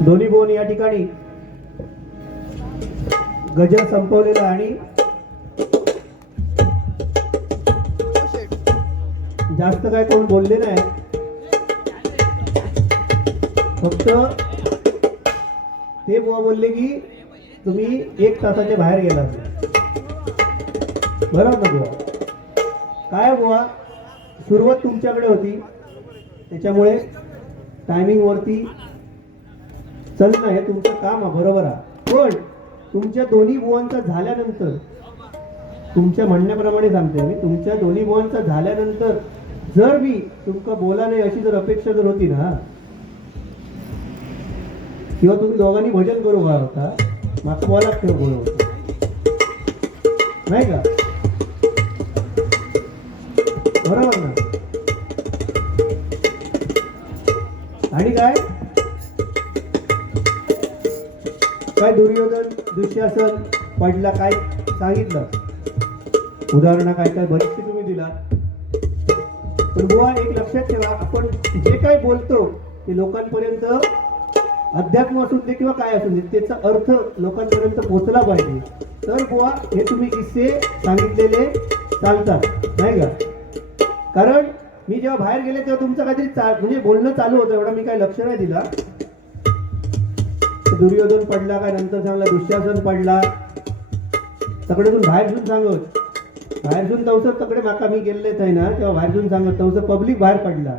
दोन्ही बोन या ठिकाणी गजर संपवलेला आणि जास्त काय कोण बोलले नाही, फक्त ते बुवा बोलले की तुम्ही 1 तासाच्या बाहेर गेला बरोबर ना बुवा. काय बुवा सुरुवात तुमच्याकडे होती त्याच्यामुळे टायमिंग वरती चलणं हे तुमचं काम आहे बरोबर आहे. पण तुमच्या दोन्ही बुवांचा झाल्यानंतर, तुमच्या म्हणण्याप्रमाणे सांगते मी, तुमच्या दोन्ही बुवांचा झाल्यानंतर जर मी तुमका बोला नाही अशी जर अपेक्षा जर होती ना, किंवा तुम्ही दोघांनी भजन करू का होता मागचा बोला ठेव बोलवतो नाही का, बरोबर ना. आणि काय दुर्योधन दुःशासन पडला काय सांगितलं, उदाहरण काय बरीचशी तुम्ही दिला. पण बुवा एक लक्षात ठेवा, आपण जे काय बोलतो ते लोकांपर्यंत अध्यात्म असून दे किंवा काय असून दे त्याचा अर्थ लोकांपर्यंत पोहोचला पाहिजे. तर बुवा हे तुम्ही किस्से सांगितलेले चालतात नाही का. कारण मी जेव्हा बाहेर गेले तेव्हा तुमचं काहीतरी म्हणजे बोलणं चालू होतं, एवढा मी काही लक्ष नाही दिला. दुर्योधन पडला काय नंतर सांगला दुःशासन पडला, तकडेतून बाहेरसून सांगत, बाहेरसून तवसं तकडे माका मी गेलेच आहे ना तेव्हा बाहेरसून सांगत तवसं पब्लिक बाहेर पडला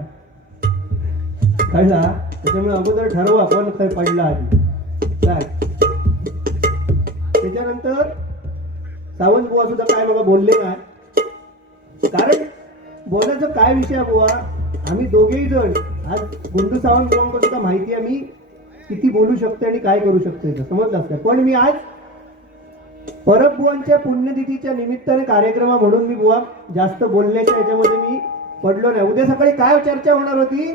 कळला. त्याच्यामुळे अगोदर ठरवा कोण काय पडला आधी काय. त्याच्यानंतर सावंत बुवा सुद्धा काय बघा बोलले नाही, कारण बोलायचं काय विषय बुवा, आम्ही दोघेही जण आज गुंडू सावंत बुवांकडे सुद्धा माहिती आम्ही किती बोलू शकतो आणि काय करू शकतो समजलं असतं. पण मी आज परब बुवांच्या पुण्यतिथीच्या निमित्ताने कार्यक्रम म्हणून मी बुवा जास्त बोलण्याच्या याच्यामध्ये मी पडलो नाही. उद्या सकाळी काय चर्चा होणार होती,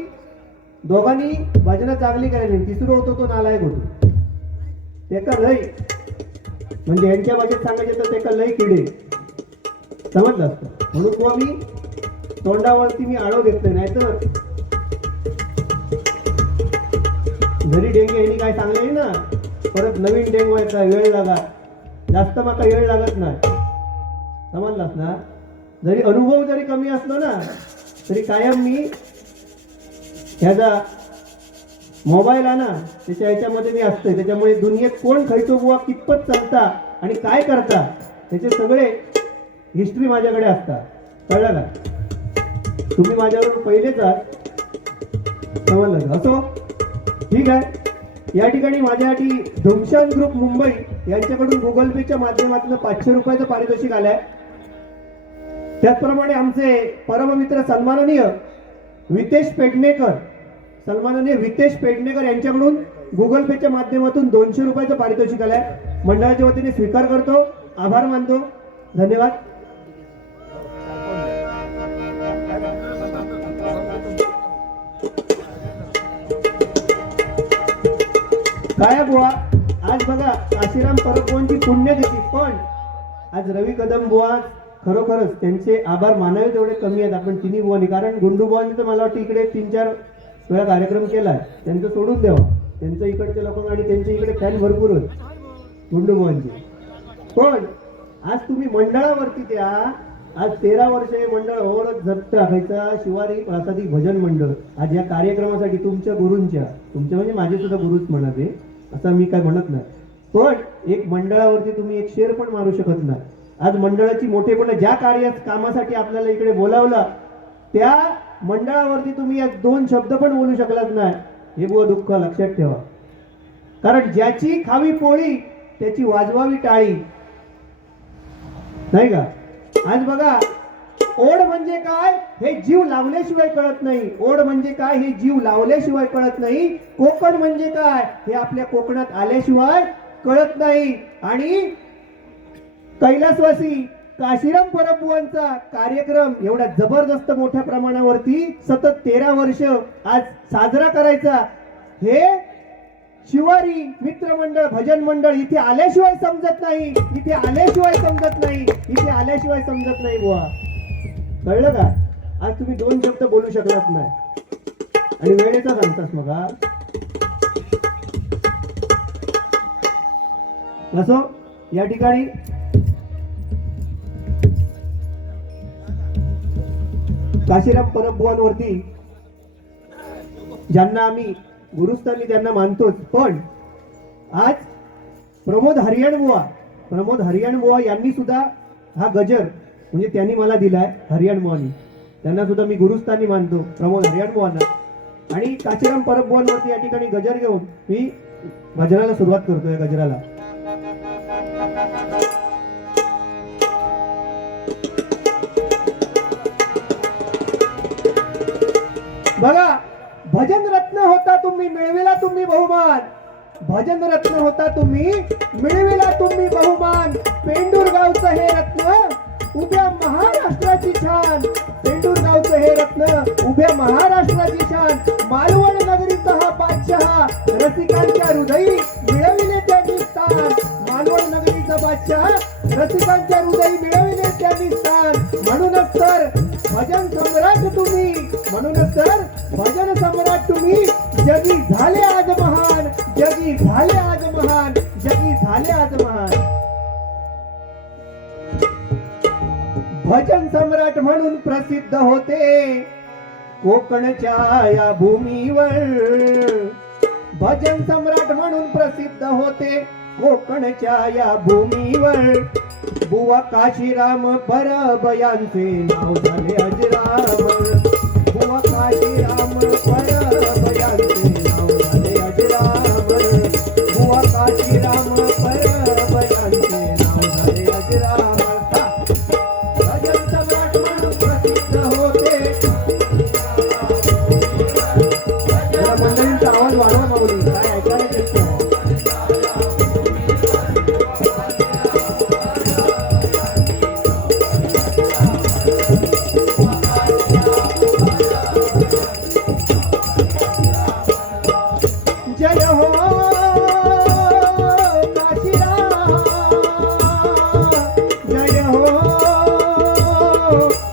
दोघांनी भजनं चांगली करायची, तिसरं होतो तो नालायक होतो, त्याचा लय म्हणजे यांच्या भाषेत सांगायचे तर त्याचा लय किडे समजलं असतं. म्हणून बुवा मी तोंडावरती मी आळो घेतलं नाही, तर घरी डेंगे यांनी काय सांगले ना, परत नवीन डेंग व्हायचा वेळ लागा, जास्त माका वेळ लागत नाही समजलास ना. जरी अनुभव जरी कमी असलो ना तरी कायम मी ह्याचा मोबाईल आणा त्याच्या ह्याच्यामध्ये मी असतोय, त्याच्यामुळे दुनियेत कोण खायचो बुवा कितपत चालता आणि काय करता त्याचे सगळे हिस्ट्री माझ्याकडे असता कळलं का. तुम्ही माझ्याबरोबर पहिलेच आहात समजलं असो ठीक आहे. या ठिकाणी माझ्यासाठी धुमशान ग्रुप मुंबई यांच्याकडून गुगल पेच्या माध्यमातून 500 रुपयाचं पारितोषिक आलंय. त्याचप्रमाणे आमचे परममित्र सन्माननीय वितेश पेडणेकर यांच्याकडून गुगल पेच्या माध्यमातून 200 रुपयाचं पारितोषिक आलंय. मंडळाच्या वतीने स्वीकार करतो, आभार मानतो, धन्यवाद. काय बुवा आज बघा काशीराम परब बुवांची पुण्यतिथी, पण आज रवी कदम बुवा खरोखरच त्यांचे आभार मानावे तेवढे कमी आहेत आपण तिन्ही बुवांनी. कारण गुंडू बुवांनी तर मला वाटतं इकडे 3-4 वेळा कार्यक्रम केलाय, त्यांचं सोडून द्यावा, त्यांचं इकडच्या लोकांना आणि त्यांच्या इकडे फॅन भरपूर होत गुंडू बुवांचे. पण आज तुम्ही मंडळावरती त्या आज 13 वर्ष हे मंडळ ओरच झट्ट राखायचा शिवारी प्रासादिक भजन मंडळ आज या कार्यक्रमासाठी तुमच्या गुरूंच्या, तुमच्या म्हणजे माझे सुद्धा गुरुच म्हणत आहे असं मी काय म्हणत नाही, पण एक मंडळावरती तुम्ही एक शेर पण मारू शकत नाही. आज मंडळाची मोठेपणा ज्या कामासाठी आपल्याला इकडे बोलावलं त्या मंडळावरती तुम्ही एक 2 शब्द पण बोलू शकलात नाही, हे बुवा दुःख लक्षात ठेवा. कारण ज्याची खावी पोळी त्याची वाजवावी टाळी नाही का. आज बघा ओढ म्हणजे काय हे जीव लावल्याशिवाय कळत नाही, ओढ म्हणजे काय हे जीव लावल्याशिवाय कळत नाही, कोकण म्हणजे काय हे आपल्या कोकणात आल्याशिवाय कळत नाही. आणि कैलासवासी काशीराम परब बुवांचा कार्यक्रम एवढा जबरदस्त मोठ्या प्रमाणावरती सतत 13 वर्ष आज साजरा करायचा, हे शिवारी मित्रमंडळ भजन मंडळ इथे आल्याशिवाय समजत नाही, इथे आल्याशिवाय समजत नाही, इथे आल्याशिवाय समजत नाही बुवा कळलं का. आज तुम्ही 2 शब्द बोलू शकलात नाही आणि वेळेचा सांगतास मग असो या ठिकाणी काशीराम परबुवांवरती ज्यांना आम्ही गुरुस्थानी त्यांना मानतोच, पण आज प्रमोद हरियाणबुवा यांनी सुद्धा हा गजर म्हणजे त्यांनी मला दिलाय हरियाणबुवांनी, त्यांना सुद्धा मी गुरुस्थानी मानतो प्रमोद हरियाणबुवांना. आणि काशीराम परबुवांवरती या ठिकाणी गजर घेऊन मी भजनाला सुरुवात करतो. या गजराला बघा, भजन रत्न होता तुम्ही, मिळविला तुम्ही बहुमान. भजन रत्न होता तुम्ही, मिळविला तुम्ही बहुमान. पेंडूर गावचं हे रत्न, उभ्या महाराष्ट्राची शान. पेंडूर गावचं हे रत्न, उभ्या महाराष्ट्राची शान. मालवण नगरीचा हा बादशहा, रसिकांच्या हृदयी मिळविले त्यांनी स्थान. मालवण नगरीचा बादशहा, रसिकांच्या हृदयी मिळविले त्यांनी स्थान. म्हणूनच तर भजन सम्राट तुम्ही, म्हणूनच तर भजन सम्राट तुम्ही. जगी झाले आज महान, जगी झाले आज महान, जगी झाले आज महान. भजन सम्राट म्हणून प्रसिद्ध होते कोकणच्या या भूमीवर. भजन सम्राट म्हणून प्रसिद्ध होते कोकणच्या या भूमीवर. बुवा काशीराम परब यांचे नाव झाले अजरामर. बुवा काशीराम परब यांचे नाव झाले अजरामर. बुवा काशीराम परब यांचे नाव झाले अजरामर. भजन सम्राट म्हणून प्रसिद्ध होते. जरा मंडळींचा आवाज वाढवा माऊली, काय ऐकायला येत नाही. जय हो काशीराम, जय हो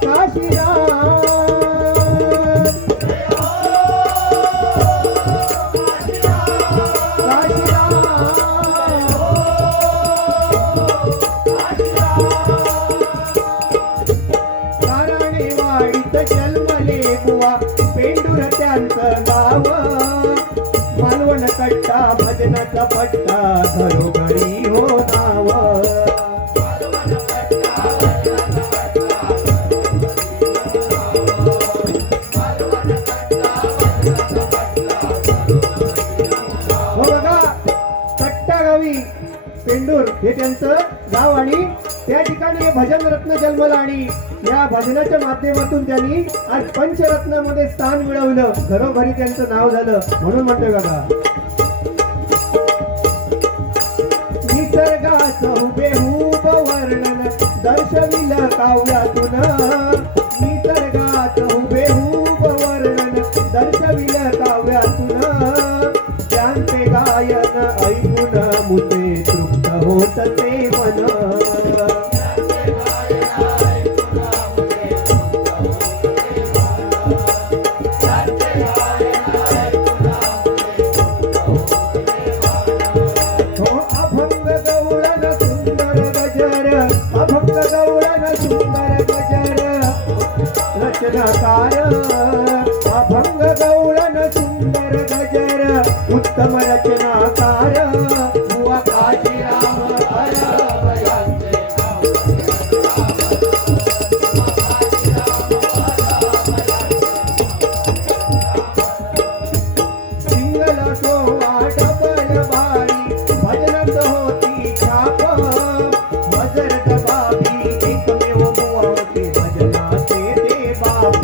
काशीराम. कारणेवाडीत जन्मले बुवा, पेंडूर त्यांचं गाव. मालवण कट्टा भजनाचा पट्टा, घरोघरी हो नाव. हो बघा, कट्टा गावी पेंडूर हे त्यांचं गाव आणि त्या ठिकाणी हे भजन रत्न जन्मला. आणि या भजनाच्या माध्यमातून त्यांनी आज पंचरत्नामध्ये स्थान मिळवलं, घरोघरी त्यांचं नाव झालं. म्हणून म्हणतोय बघा, निसर्गाचं हुबेहूब वर्णन दर्शविल काव्यातून. निसर्गाचं हुबेहूब वर्णन दर्शविल काव्यातून. त्यांचे गायन ऐकून मुते तृप्त होत ते मन. अभंग गवळण सुंदर गजर, अभंग गवळण सुंदर गजर रचनाकार. अभंग गवळण सुंदर गजर उत्तम रचनाकार. बुवा काशीराम परब यांचे सिंगल सोवा डबल बारी, भजनत होती छाप. हजरत बाबी एकमेव बुवा होते, भजनाचे ते बाप.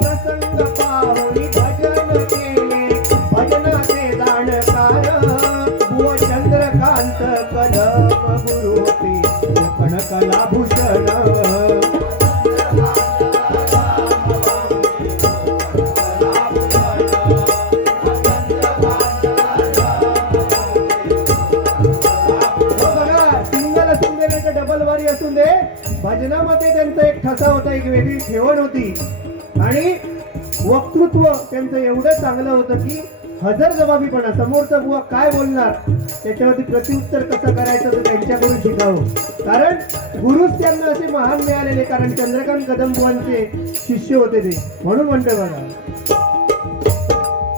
प्रसंग पाहुणी भजन केले, भजनाचे जाणकार. बुवा चंद्रकांत कदम गुरु होते, कोकण कलाभूषण. बघा, सिंगल असून दे नाही तर डबल वारी असून दे, भजनामध्ये त्यांचा एक ठसा होता, एक वेगळी ठेवण होती आणि वक्तृत्व त्यांचं एवढं चांगलं होतं की हजर जबाबीपणा, समोरचा बुवा काय बोलणार त्याच्यावरती प्रत्युत्तर कसं करायचं तर त्यांच्याकडून शिकावं. कारण गुरुच त्यांना असे महान मिळालेले, कारण चंद्रकांत कदम बुवांचे शिष्य होते ते. म्हणून म्हणतोय बघा,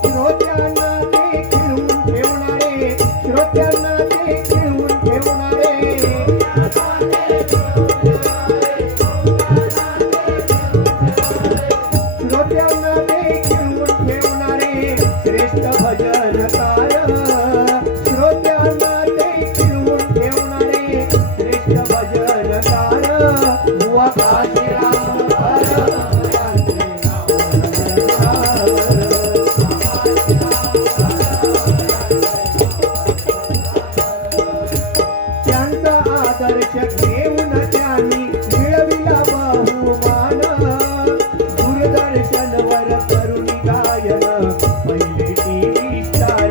श्रोत्यांना ते खिळवून ठेवणारे, श्रोत्यांना ते खिळवून ठेवणारे, श्रोत्यांना ते खिळवून ठेवणारे श्रेष्ठ भजनकार, श्रोत्यांना ते खिळवून ठेवणारे श्रेष्ठ भजनकार बुवा काशीराम त्यांचा आदर्श घेऊन त्यांनी मिळविला बहुमान, दूरदर्शनवर करून गायन पहिले टीव्ही स्टार.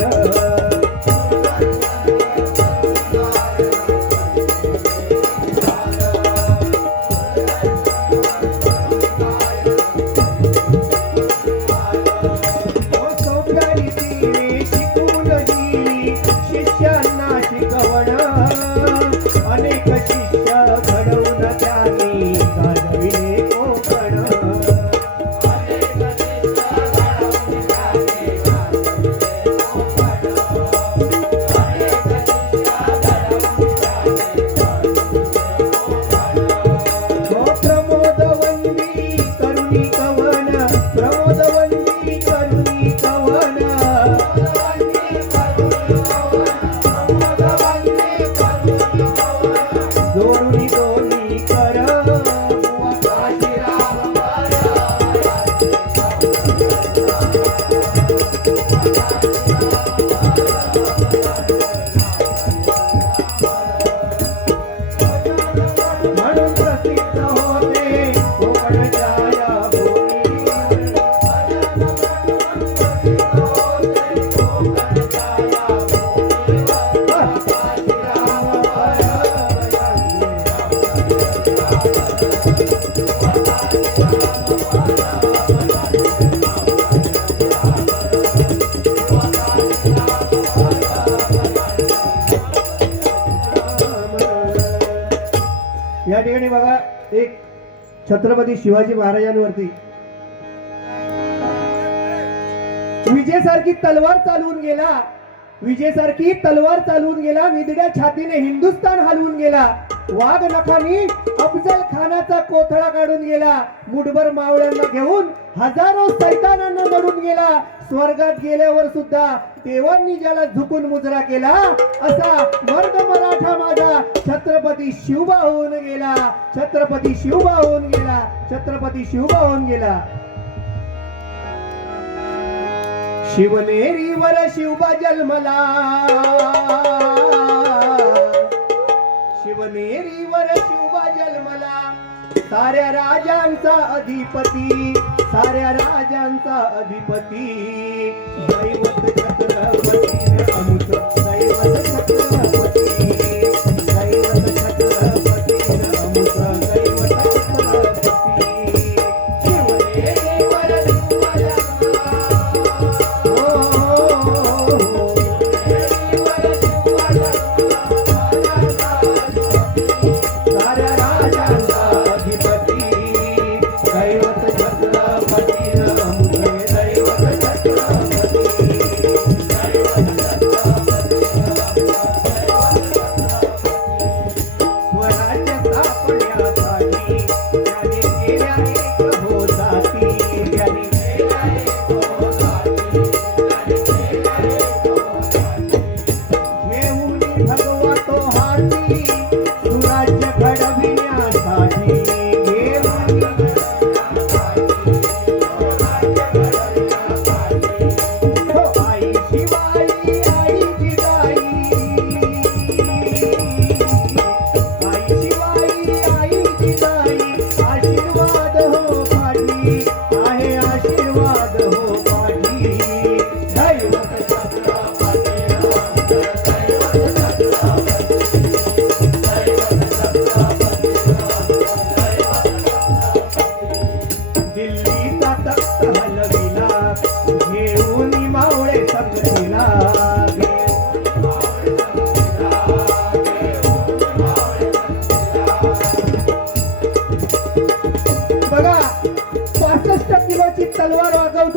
सौंदर्य तिने शिकून दिली शिष्यांना शिकवण, अनेक शिष्य घडवून त्यांनी गाजविले कोकण. प्रमोदवंदी करुणी कवन, प्रमोदवंदी करुणी कवन, जोडून दोन्ही कर बुवा काशीराम म्हणून प्रसिद्ध होते कोकणच्या या भूमी. या ठिकाणी बघा, एक छत्रपती शिवाजी महाराजांवरती विजेसारखी तलवार चालवून गेला, विजेसारखी तलवार चालवून गेला, निधड्या छातीने हिंदुस्थान हलवून गेला, वाघ नखानी अफजल खानाचा कोथळा काढून गेला, मुठभर मावळ्यांना घेऊन हजारो सैतानांना लढून गेला, स्वर्गात गेल्यावर सुद्धा देवांनी ज्याला झुकून मुजरा केला, असा मर्द मराठा माझा छत्रपती शिवबा होऊन गेला, छत्रपती शिवबा होऊन गेला, छत्रपती शिवबा होऊन गेला. शिवनेरीवर शिवबा जन्मला, शिवनेरीवर शिवबा जन्मला, साऱ्या राजांचा अधिपती, साऱ्या राजांचा अधिपती, दैवत छत्रपती अमुच, दैवत छत्रपती, दैवत छत्रपती अमुच, दैवत छत्रपती. शिवनेरीवर शिवबा जन्मला, साऱ्या राजांचा अधिपती, दैवत छत्रपती अमुचे, दैवत छत्रपती, दैवत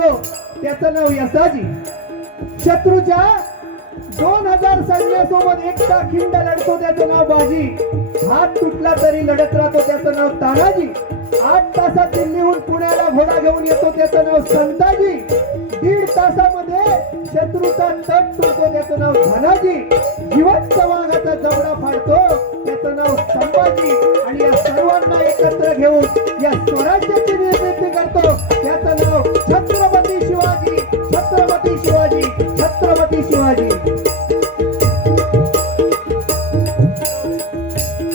असतो त्याचं नाव यसाजी. शत्रूच्या 2000 सैन्यासोबत एकटा खिंड लढतो त्याचं नाव बाजी. हात तुटला तरी लढत राहतो त्याचं नाव तानाजी. 8 तासात दिल्लीहून पुण्याला घोडा घेऊन येतो त्याचं नाव संताजी. 1.5 तासामध्ये शत्रूचा तट तुटतो त्याचं नाव धनाजी. जिवंत वाघाचा जबडा फाडतो त्याचं नाव संभाजी. आणि या सर्वांना एकत्र घेऊन या स्वराज्याची निर्मिती करतो त्याचं नाव छत्रपती शिवाजी. छत्रपती शिवाजी. छत्रपती शिवाजी.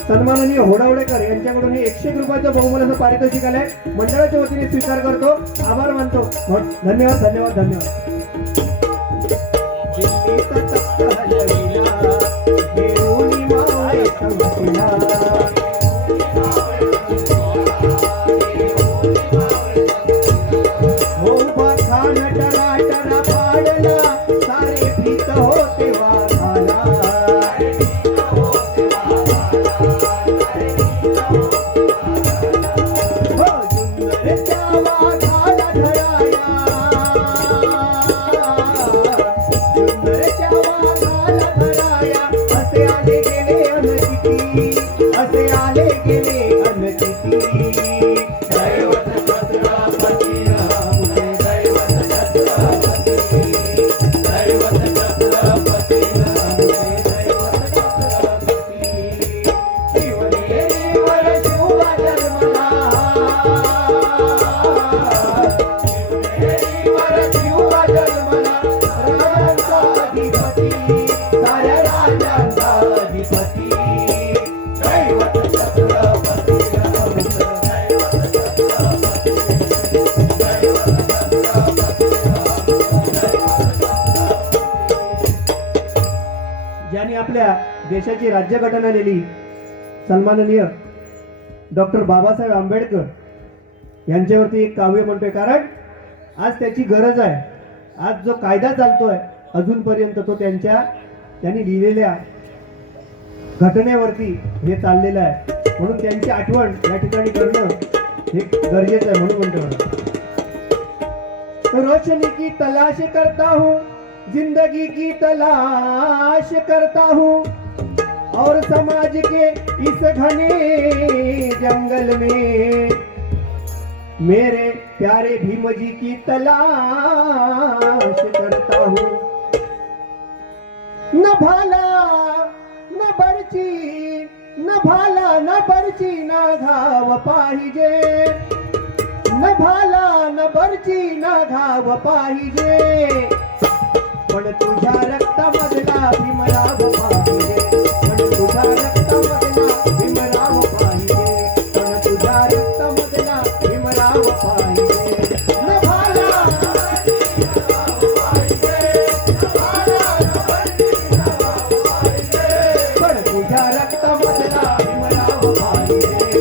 सन्माननीय होडावडेकर यांच्याकडून हे 101 रुपयाचं बहुमूल्याचं पारितोषिक आलंय. मंडळाच्या वतीने स्वीकार करतो. आभार मानतो. धन्यवाद धन्यवाद धन्यवाद. दिल्लीचा तख्त हलविला, घेऊन मावळे संपला. हो बाखान टरा टरा पाडला, सारे भीत होते वाघाला. ज्यांनी आपल्या देशाची राज्यघटना लिहिली सन्माननीय डॉक्टर बाबासाहेब आंबेडकर यांच्यावरती एक काव्य म्हणतोय. कारण आज त्याची गरज आहे. आज जो कायदा चालतोय अजूनपर्यंत तो त्यांनी लिहिलेल्या घटनेवरती हे चाललेलं आहे. म्हणून त्यांची आठवण या ठिकाणी करणं हे गरजेचं आहे. म्हणून म्हणतो रोशनी की तलाश करता हूँ, जिंदगी की तलाश करता हूँ, और समाज के इस घने जंगल में मेरे प्यारे भीम जी की तलाश करता हूँ. न भाला न बरची, न भाला न बरची न घाव पाहिजे. न भाला न बरची न घाव पाहिजे, पण तुझ्या रक्तामधला भीमराव पाहिजे. पण तुझ्या रक्तामधला भीमराव पाहिजे. पण तुझ्या रक्तामधला भीमराव पाहिजे. न भाला पण तुझ्या रक्तामधला भीमराव पाहिजे.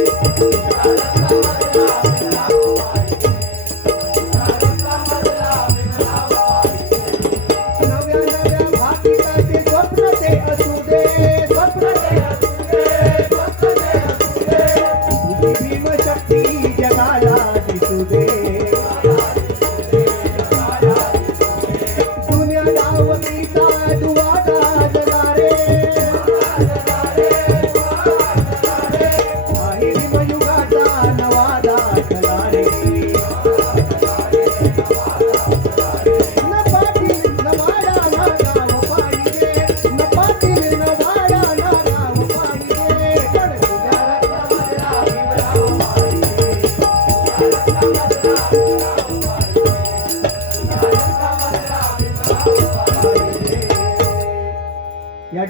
या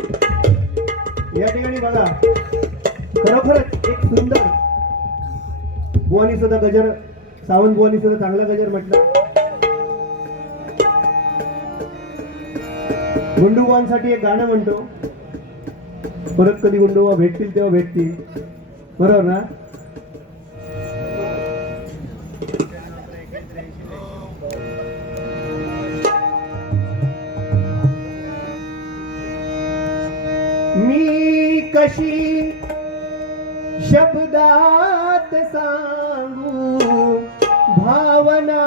ठिकाणी बघा खरोखरच एक सुंदर बुवानी सुद्धा गजर, सावंत बुवानी सुद्धा चांगला गजर म्हटलं. गुंडूबांसाठी एक गाणं म्हणतो. परत कधी गुंडोबा भेटतील तेव्हा भेटतील. बरोबर ना. कशी शब्दात सांगू भावना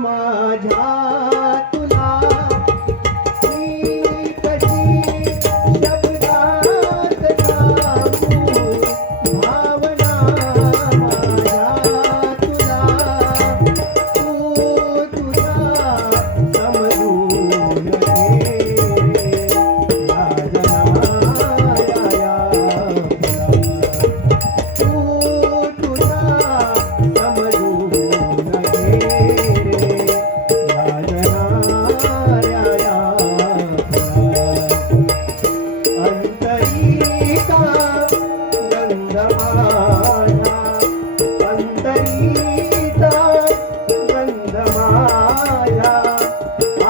माझ्या तुला मी कशी शब्दात सांगू भावना माझ्या तुला तू तुझा समजून घे राजना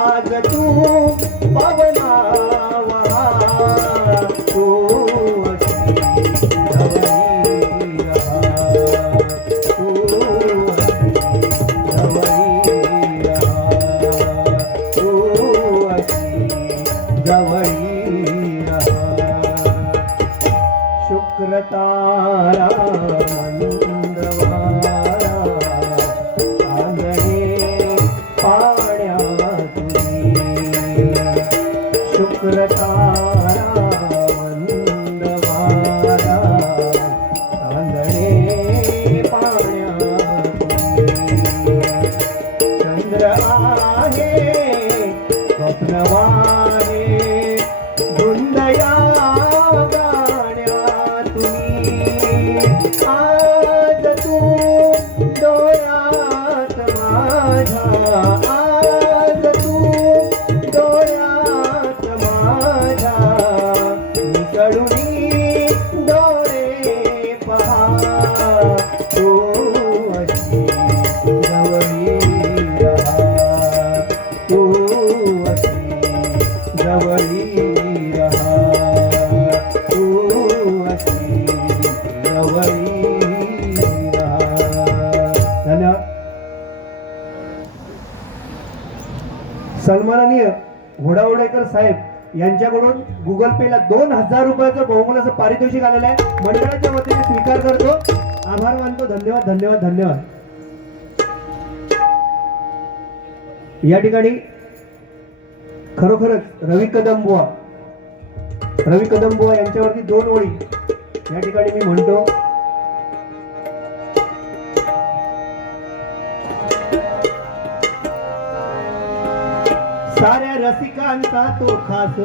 आज तू पवना तू अशी जवळी रहा तू अशी जवळी रहा तू अशी जवळी रहा शुक्र तारा मंदवारा आंगणे पाण्या शुक्र तारा मंदवारा आंगणे पाण्या चंद्र आहे स्वप्नवाने धुंदया गाण्या तुम्ही आज तू डोळ्यात माझ्या आज तू डोळ्यात माझ्या मिसळुनी डोळे पहा तू अशी जवळी रहा तू अशी जवळी रहा तू अशी जवळी रहा. धन्यवाद. सन्माननीय घोडावडेकर साहेब यांच्याकडून गुगल पेला 2000 रुपयाचं बहुमूल्याचं पारितोषिक आलेलं आहे. मंडळाच्या वतीने स्वीकार करतो, आभार मानतो. धन्यवाद धन्यवाद धन्यवाद. या ठिकाणी खरोखरच रवी कदम बुवा यांच्यावरती 2 ओळी या ठिकाणी मी म्हणतो. साऱ्या रसिकांचा तो खास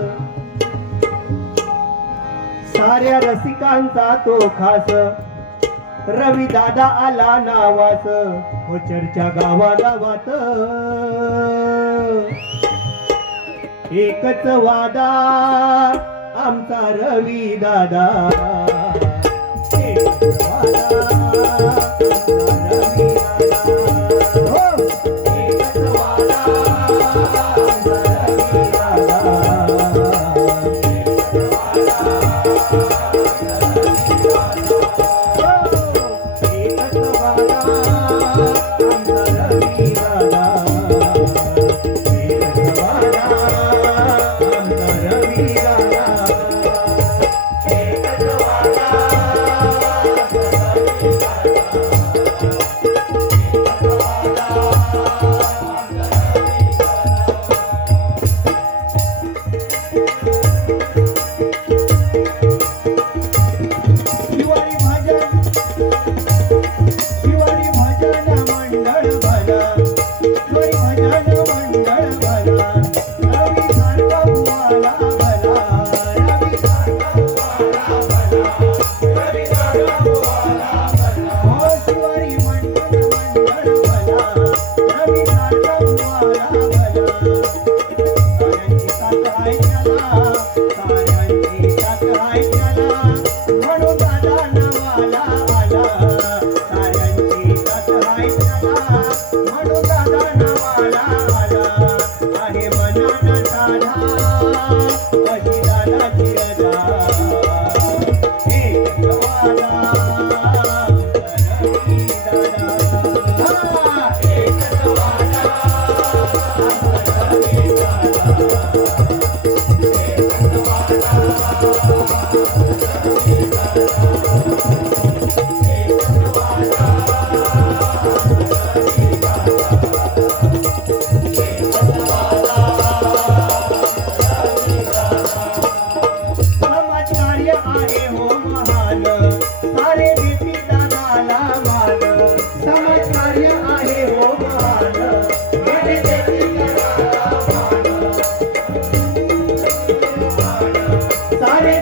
साऱ्या रसिकांचा तो खास रवी दादा आला नावास हो चर्चा गावागावात एकच वादा आमचा रवी दादा एकच वादा आमचा रवी दादा हो एकच वादा आमचा रवी दादा एकच वादा आमचा रवी दादा समाजकार्य आहे हो महान सारे देती दादाला मान समाजकार्य आहे हो महान सारे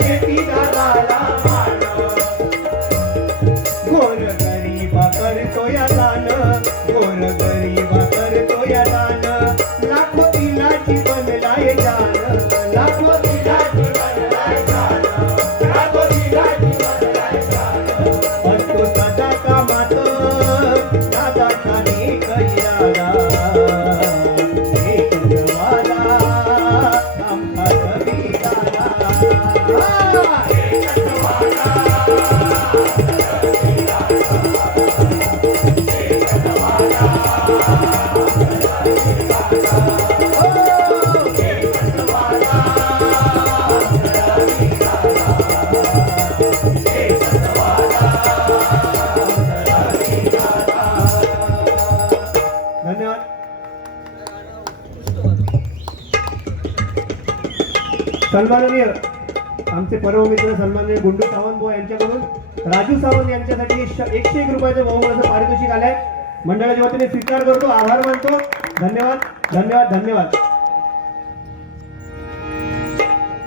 देती दादाला मान गोर गरीबा करतो या दान गोर गरीबा करतो या दान लाखो दिलाची बनलाय जान लाखो दिलाची बनलाय जान लाखो दिलाची बनलाय जान असतो सदा कामात दादाचा एक इरादा एक जवाला आमचा कवी दादा एक जवाला धन्यवाद. सन्माननीय आमचे परममित्र सन्माननीय गुंडू सावंत बुवा यांच्याकडून राजू सावंत यांच्यासाठी 101 रुपयाचं बहुमानाचं पारितोषिक आलंय. मंडळाच्या वतीने स्वीकार करतो, आभार मानतो. धन्यवाद धन्यवाद धन्यवाद.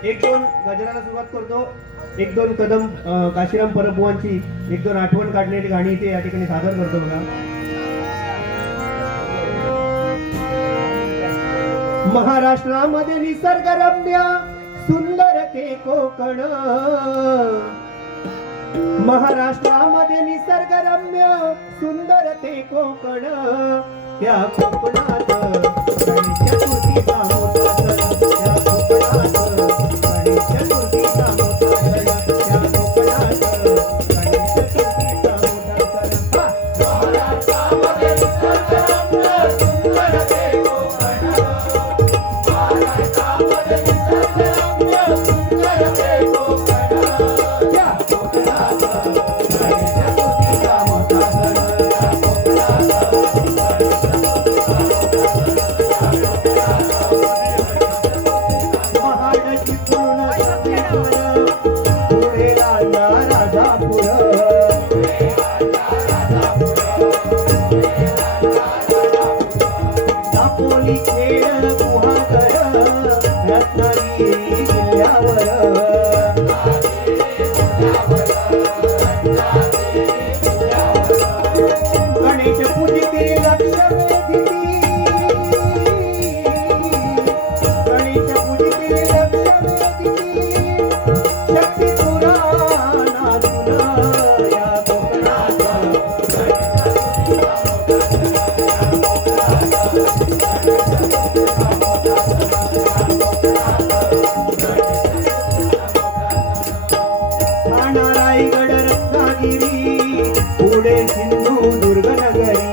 एक दोन गजराला सुरुवात करतो. एक दोन कदम काशीराम परब बुवांची एक दोन आठवण काढण्याची गाणी इथे या ठिकाणी सादर करतो बघा. महाराष्ट्रामध्ये निसर्गरम्य सुंदर ते कोकण महाराष्ट्रामध्ये निसर्गरम्य सुंदर ते कोकण त्या कोकणात गणेश चतुर्थीचा मोठा सण त्या कोकणात गणेश चतुर्थीचा मोठा सण त्या कोकणात गणेश चतुर्थीचा मोठा सण महाराष्ट्रामध्ये निसर्गरम्य सुंदर ते कोकण महाराष्ट्रामध्ये निसर्गरम्य सुंदर ते कोकण त्या कोकणात गणेश चतुर्थीचा मोठा सण त्या कोकणात महाडची पूर्ण पुढे राजा राजापूर दापोली खेळ गुहागर रत्नागिरी जिल्ह्यावर गणेश पूजिते लक्ष वेधिती गणेश पूजिते लक्ष वेधिती शक्ती पुराणातून या कोकणात ठाणा रायगड रत्नागिरी पुढे सिंधुदुर्ग नगरी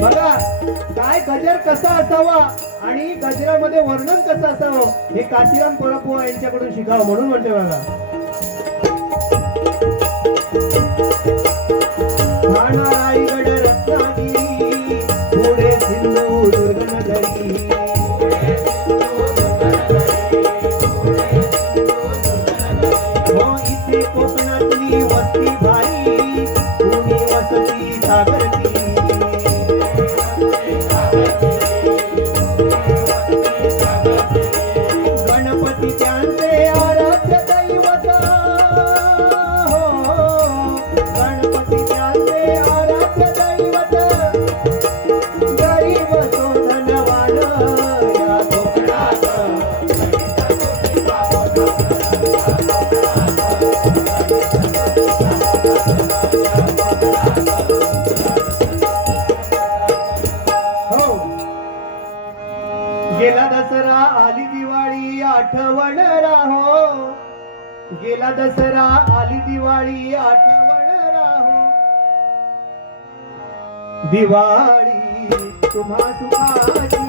बघा काय गजर कसा असावा आणि गजरामध्ये वर्णन कसं असावं हे काशीराम परब बुवा यांच्याकडून शिकावं म्हणून म्हणते बघा. ठाणा रायगड रत्नागिरी पुढे सिंधुदुर्ग नगरी हो इथे कोकणातली वस्ती भारी तुम्ही वसती सागरती गणपती त्यांचे आराध्य दैवत हो गणपती त्यांचे आराध्य दैवत गरीब तो धनवान या कोकणात हो गेला दसरा आली दिवाळी आठवण राहो गेला दसरा आली दिवाळी आठवण राहो दिवाळी तुम्हा सुखाची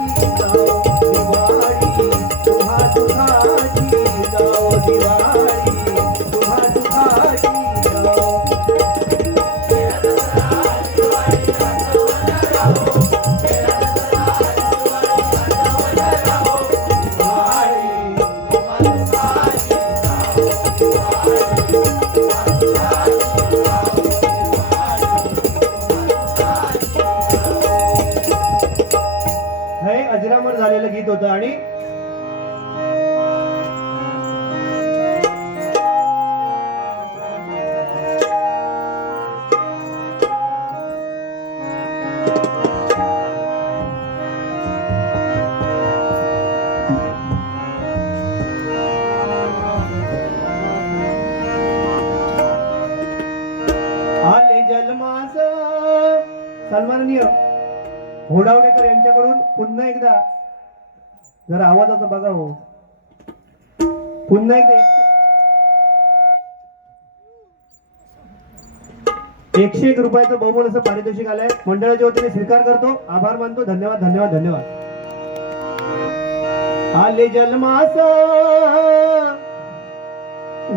अजरामर झालेलं गीत होतं. आणि आले जन्मास सन्माननीय होडावडेकर यांच्याकडून पुन्हा एकदा जरा आवाजाचं बघा हो. पुन्हा एकदा 101 रुपयाचं बहुमूल असं पारितोषिक आलंय. मंडळाच्या वतीने स्वीकार करतो, आभार मानतो. धन्यवाद धन्यवाद धन्यवाद. आले जन्मास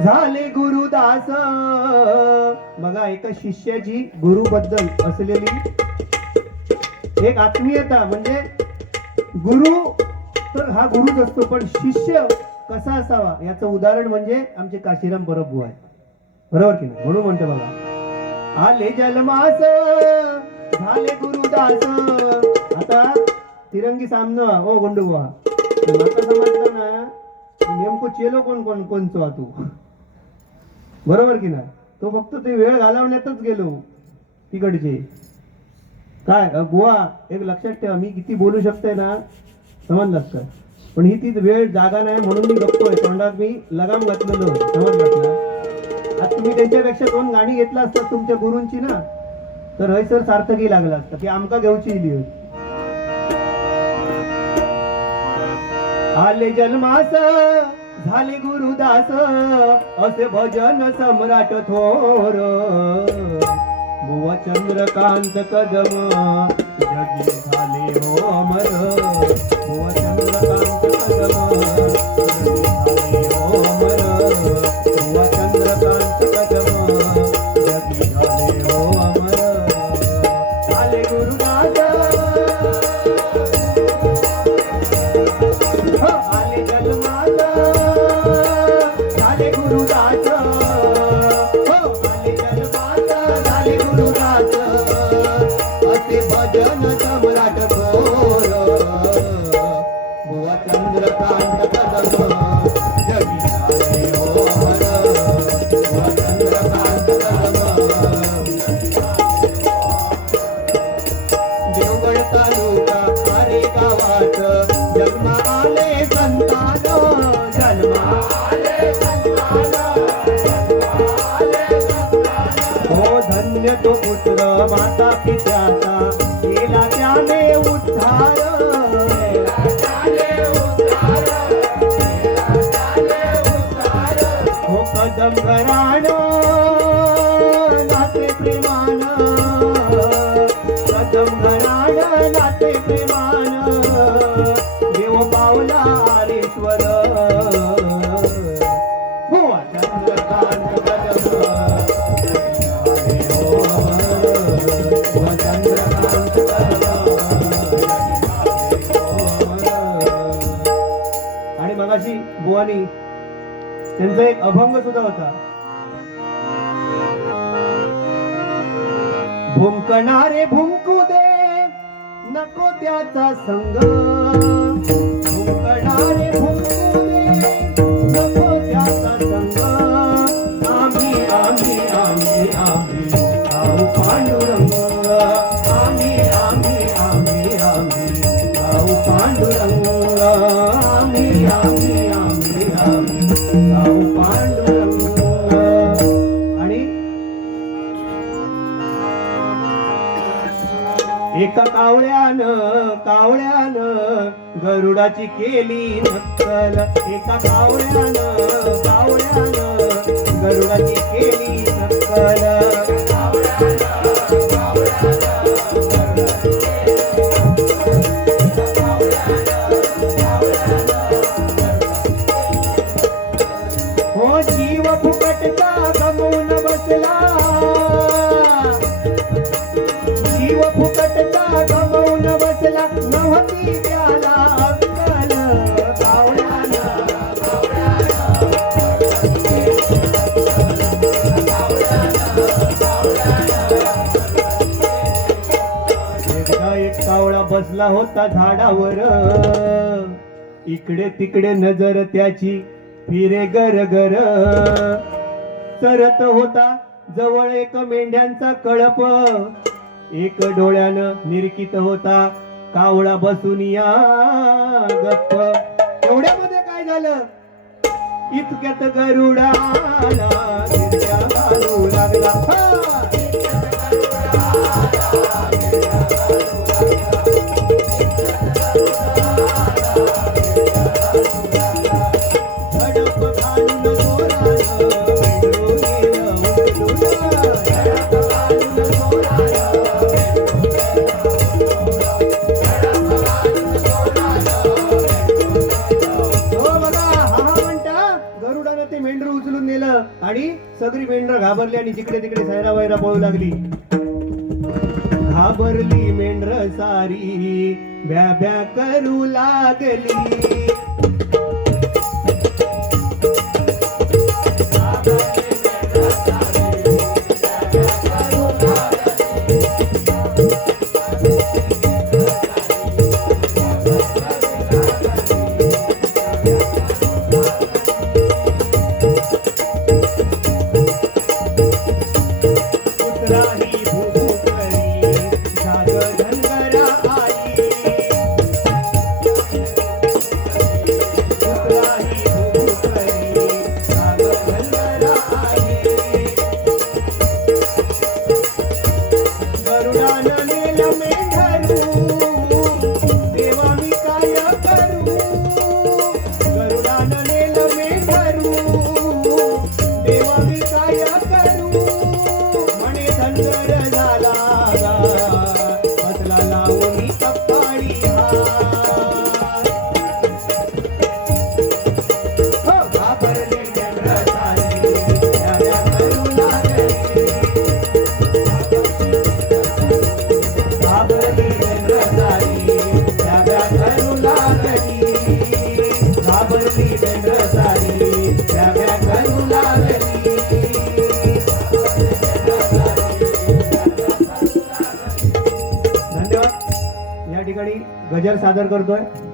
झाले गुरुदास. बघा, एका शिष्याची गुरुबद्दल असलेली एक आत्मीयता. म्हणजे गुरु तर हा गुरुच असतो, पण शिष्य कसा असावा याचं उदाहरण म्हणजे आमचे काशीराम परब बुवा आहे. बरोबर की नाही? म्हणून म्हणते बघा, आले जन्मास झाले गुरुदास. आता तिरंगी सामना ओ गुंडू बुवा, माता समजलं ना नेमकं चेलो कोणचो तू. बरोबर की नाही? तो फक्त ते वेळ घालवण्यातच गेलो तिकडचे. काय बुवा, एक लक्षात ठेवा, मी किती बोलू शकते ना, समजलास का? पण ही तीच वेळ जागा नाही म्हणून मी गप्पोय. तोंडात मी लगाम घातलेलो, समजलास ना? आज तुम्ही त्यांच्यापेक्षा 2 गाणी घेतला असतात तुमच्या गुरूंची ना, तर हय सर सार्थकी लागला असता की आमका घेऊची इली. आले जन्मास झाले गुरुदास असे भजन सम्राट थोर. बुवा चंद्रकांत कदम जगी झाले हो अमर. बुवा चंद्रकांत कदम जगी झाले हो अमर. बुवा चंद्रकांत कदम जगी झाले हो अमर. आले गुरुदास आले जन्मास झाले गुरुदास. आले जन्मास झाले गुरुदास असे भजन सम्राट थोर. बुवा चंद्रकांत कदम जगी झाले हो अमर. बुवा चंद्रकांत कदम देवगड तालुका आरे गावात जन्म आले संतान. जन्म आले संतान. हो धन्य तो पुत्र माता पित्याचा केला त्याने उद्धार. हो कदम घराण नाते प्रेमान. कदम घराण नाते प्रेमान. देव पावला आरेश्वर. बुवा चंद्रकांत कदम जगी झाले हो अमर. बुवा चंद्रकांत कदम जगी झाले हो अमर. आणि मगाशी बुवानी त्यांचा एक अभंग सुद्धा होता. भुंकणारे भुंकू दे नको त्याचा संग. भुंकणारे भुंकू दे नको त्याचा संग. आम्ही आम्ही आम्ही आम्ही गाऊ पांडुरंग. आम्ही आम्ही आम्ही आम्ही गाऊ पांडुरंग. आम्ही आम्ही आम्ही आम्ही गाऊ पांडुरंग. आणि एका कावळ्यानं गरुडाची केली नक्कल. एका कावळ्यानं गरुडाची केली नक्कल. हो जीव फुकटचा गमवून बसला. जीव फुकटचा गमवून बसला. नव्हती त्याला अक्कल. कावळ्यानं एक कावळा बसला होता झाडावर, इकडे तिकडे नजर त्याची फिरे गर गर. चरत होता जवळ एक मेंढ्यांचा कळप, एक डोळ्यानं निरकित होता कावळा बसून या गप्प. एवढ्यामध्ये काय झालं, इतक्यात गरुडाला गिरट्या घालू लागला. झडप घालून जोरानं मेंढरू गेलं उचलून. गरुडानं ते मेंढर उचलून नेलं आणि सगळी मेंढर घाबरली आणि जिकडे तिकडे सैरा वैरा पळू लागली. घाबरली मेंढर सारी ब्या ब्या करू लागली. धन्यवाद. या ठिकाणी गजल सादर करतोय